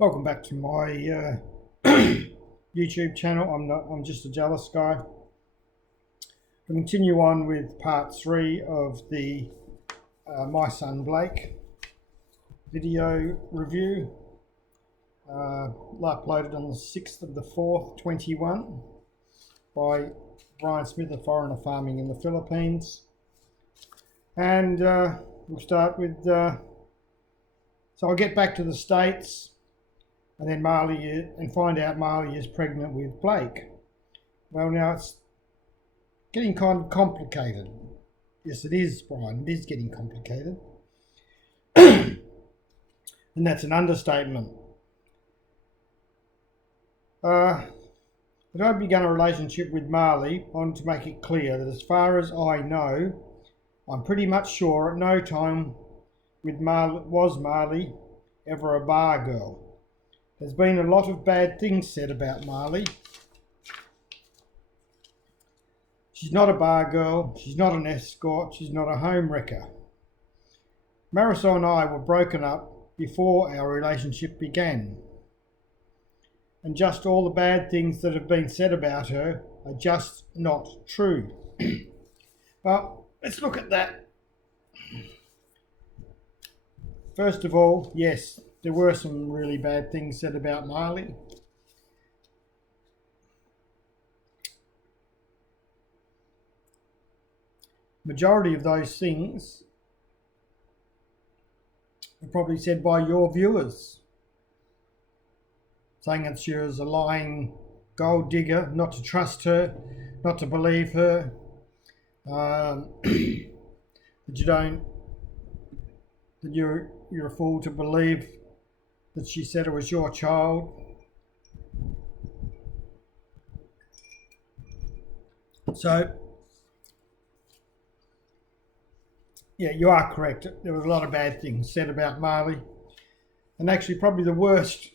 Welcome back to my YouTube channel. I'm just a jealous guy. We'll continue on with part 3 of the My Son Blake video review. Uploaded on the 6th of the 4th, 21 by Brian Smith of Foreigner Farming in the Philippines. And we'll start with, so I'll get back to the States. And then find out Marley is pregnant with Blake. Well, now it's getting kind of complicated. Yes, it is, Brian. It is getting complicated. And that's an understatement. When I began a relationship with Marley, I wanted to make it clear that as far as I know, I'm pretty much sure at no time was Marley ever a bar girl. There's been a lot of bad things said about Marley. She's not a bar girl, she's not an escort, she's not a home wrecker. Marisol and I were broken up before our relationship began. And just all the bad things that have been said about her are just not true. Well, let's look at that. First of all, yes, there were some really bad things said about Marley. Majority of those things were probably said by your viewers, saying that she was a lying gold digger, not to trust her, not to believe her, that you're a fool to believe that she said it was your child. So, yeah, you are correct. There was a lot of bad things said about Marley. And actually, probably the worst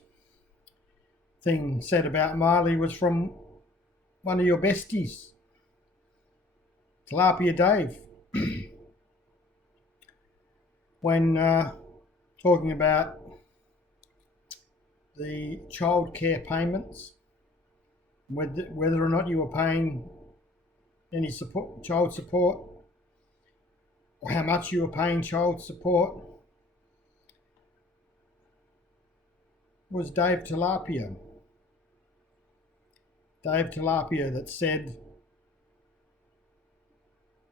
thing said about Marley was from one of your besties, Tilapia Dave. When talking about the child care payments, whether or not you were paying any child support, or how much you were paying child support, was Dave Tilapia. Dave Tilapia that said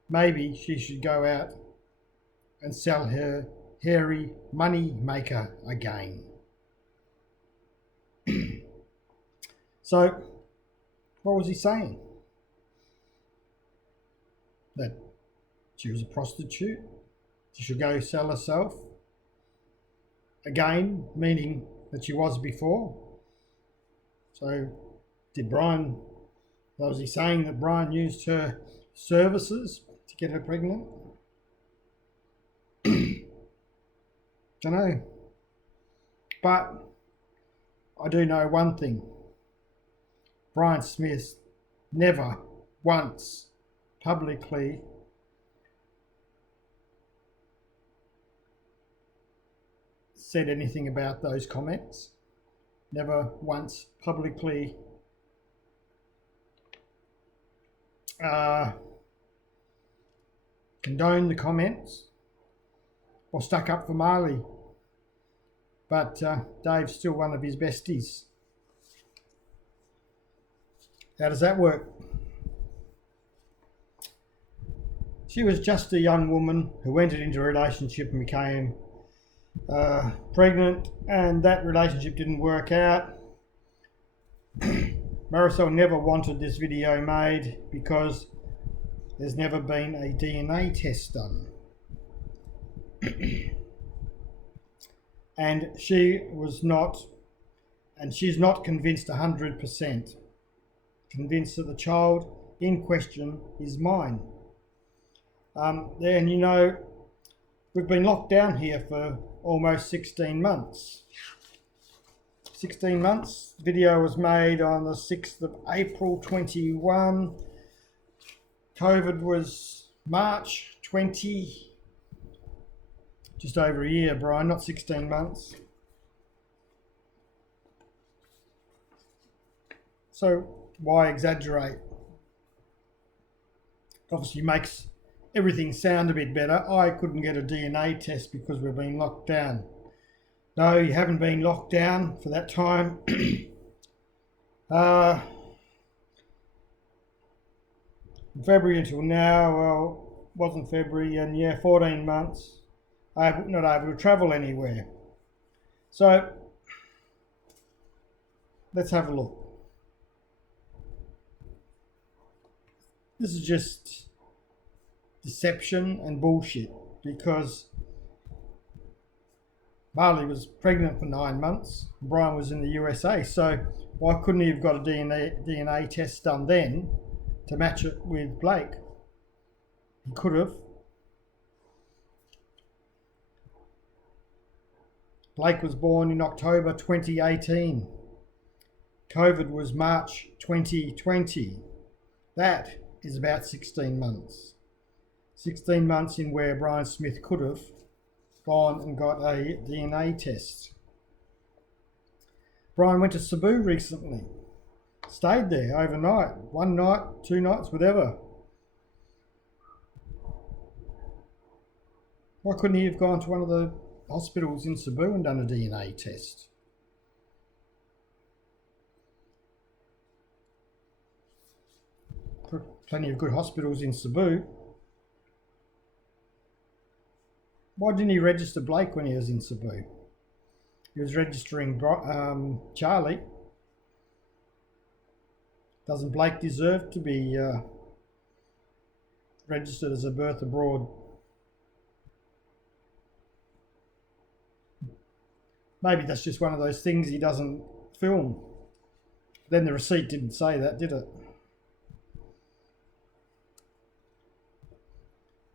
maybe she should go out and sell her hairy money maker again. So, what was he saying? That she was a prostitute? She should go sell herself again, meaning that she was before. So, was he saying that Brian used her services to get her pregnant? Don't know. But I do know one thing. Brian Smith never once publicly said anything about those comments. Never once publicly condoned the comments or stuck up for Marley. But Dave's still one of his besties. How does that work? She was just a young woman who entered into a relationship and became pregnant, and that relationship didn't work out. Marisol never wanted this video made because there's never been a DNA test done. And she's not convinced 100%, convinced that the child in question is mine. And you know, we've been locked down here for almost 16 months. 16 months. The video was made on the 6th of April 21. COVID was March 20. Just over a year, Brian, not 16 months. So why exaggerate? Obviously makes everything sound a bit better. I couldn't get a DNA test because we've been locked down. No, you haven't been locked down for that time. February until now, well, wasn't February, and yeah, 14 months. I'm not able to travel anywhere. So let's have a look. This is just deception and bullshit, because Marley was pregnant for 9 months. Brian was in the USA, so why couldn't he have got a DNA test done then to match it with Blake? He could have. Blake was born in October 2018. COVID was March 2020. That is about 16 months. 16 months in where Brian Smith could have gone and got a DNA test. Brian went to Cebu recently. Stayed there overnight, 1 night, 2 nights, whatever. Why couldn't he have gone to one of the hospitals in Cebu and done a DNA test? Plenty of good hospitals in Cebu. Why didn't he register Blake when he was in Cebu? He was registering Charlie. Doesn't Blake deserve to be registered as a birth abroad? Maybe that's just one of those things he doesn't film. Then the receipt didn't say that, did it?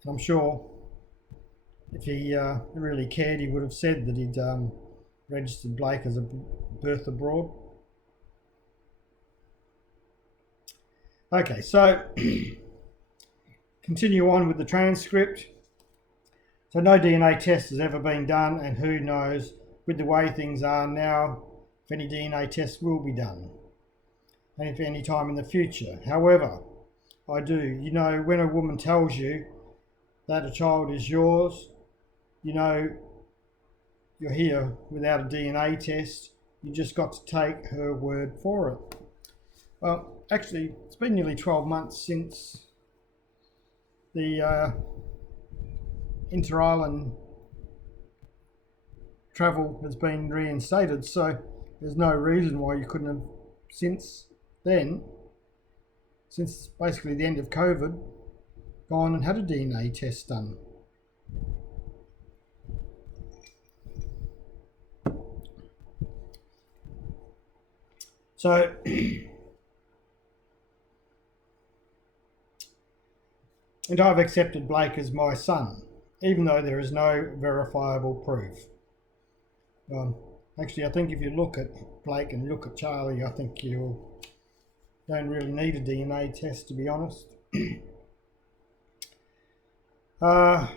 And I'm sure if he really cared, he would have said that he'd registered Blake as a birth abroad. Okay, so continue on with the transcript. So no DNA test has ever been done, and who knows, with the way things are now, if any DNA test will be done, and if any time in the future. However, I do, you know, when a woman tells you that a child is yours, you know you're here without a DNA test, you just got to take her word for it. Well, actually, it's been nearly 12 months since the inter-island travel has been reinstated, so there's no reason why you couldn't have since then, since basically the end of COVID, gone and had a DNA test done. So and I've accepted Blake as my son, even though there is no verifiable proof. Actually, I think if you look at Blake and look at Charlie, I think you don't really need a DNA test, to be honest. I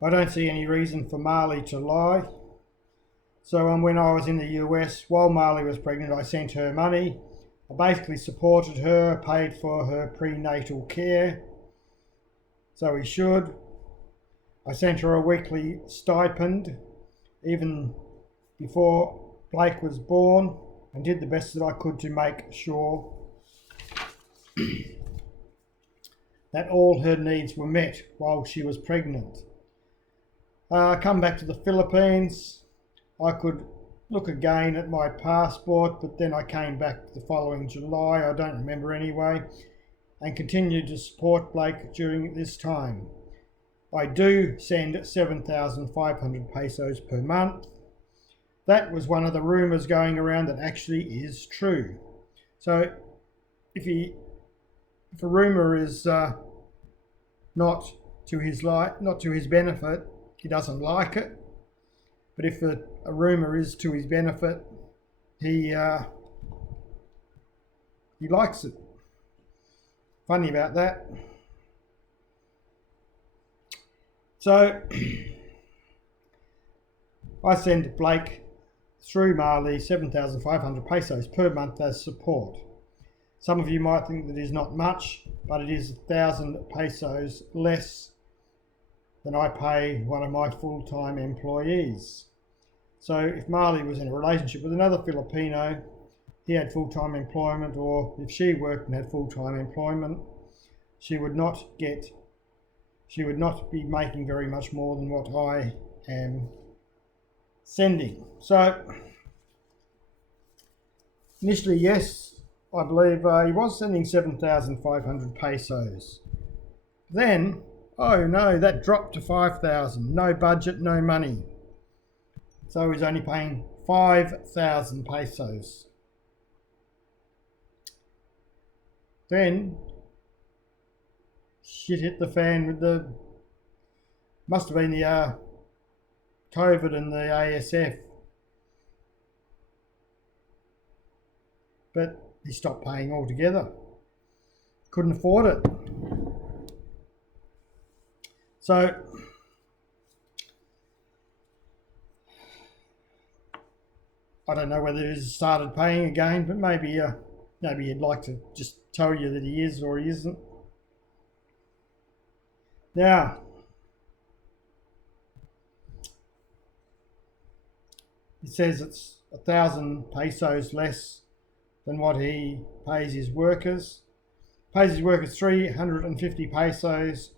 don't see any reason for Marley to lie. So when I was in the US, while Marley was pregnant, I sent her money. I basically supported her, paid for her prenatal care. So he should. I sent her a weekly stipend, even before Blake was born, and did the best that I could to make sure that all her needs were met while she was pregnant. Come back to the Philippines. I could look again at my passport, but then I came back the following July, I don't remember anyway, and continued to support Blake during this time. I do send 7,500 pesos per month. That was one of the rumours going around that actually is true. So if a rumour is not to his benefit, he doesn't like it. But if a rumour is to his benefit, he likes it. Funny about that. So I send Blake through Marley 7,500 pesos per month as support. Some of you might think that is not much, but it is 1,000 pesos less than I pay one of my full-time employees. So if Marley was in a relationship with another Filipino, he had full-time employment, or if she worked and had full-time employment, she would not be making very much more than what I am sending. So initially, yes, I believe he was sending 7,500 pesos. Then, oh no, that dropped to 5,000. No budget, no money. So he's only paying 5,000 pesos. Then shit hit the fan with must have been the COVID and the ASF. But he stopped paying altogether. Couldn't afford it. So I don't know whether he's started paying again, but maybe he'd like to just tell you that he is or he isn't. Now, he says it's 1,000 pesos less than what he pays his workers. Pays his workers 350 pesos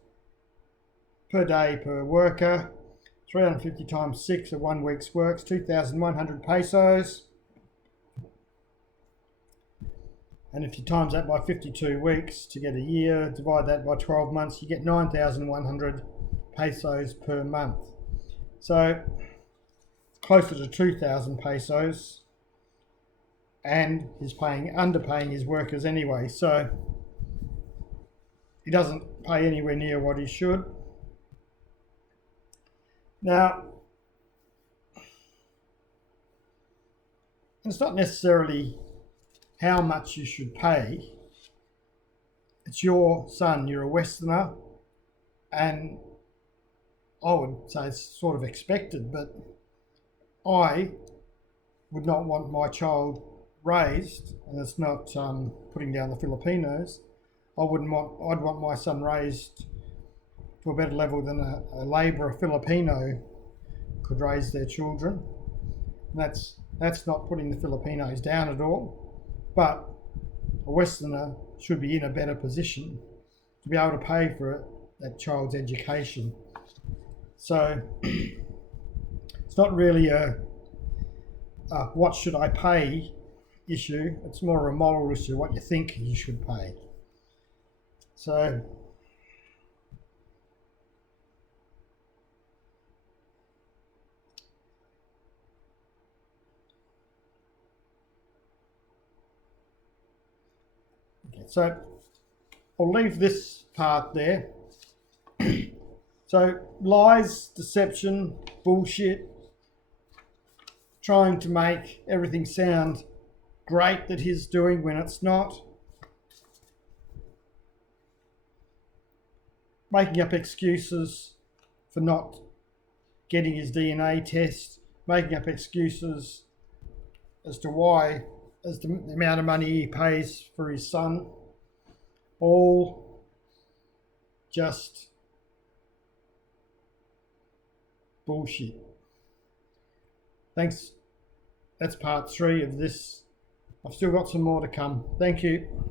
per day per worker. 350 times 6 of 1 week's works, 2,100 pesos. And if you times that by 52 weeks to get a year, divide that by 12 months, you get 9,100 pesos per month. So closer to 2,000 pesos, and he's underpaying his workers anyway. So he doesn't pay anywhere near what he should. Now, it's not necessarily how much you should pay. It's your son, you're a Westerner, and I would say it's sort of expected, but I would not want my child raised, and it's not putting down the Filipinos, I'd want my son raised to a better level than a labourer Filipino could raise their children. And that's not putting the Filipinos down at all, but a Westerner should be in a better position to be able to pay for that child's education. So it's not really a what should I pay issue, it's more a moral issue, what you think you should pay. So So I'll leave this part there. So lies, deception, bullshit, trying to make everything sound great that he's doing when it's not. Making up excuses for not getting his DNA test, making up excuses as to why, as the amount of money he pays for his son, all just bullshit. Thanks. That's part 3 of this. I've still got some more to come. Thank you.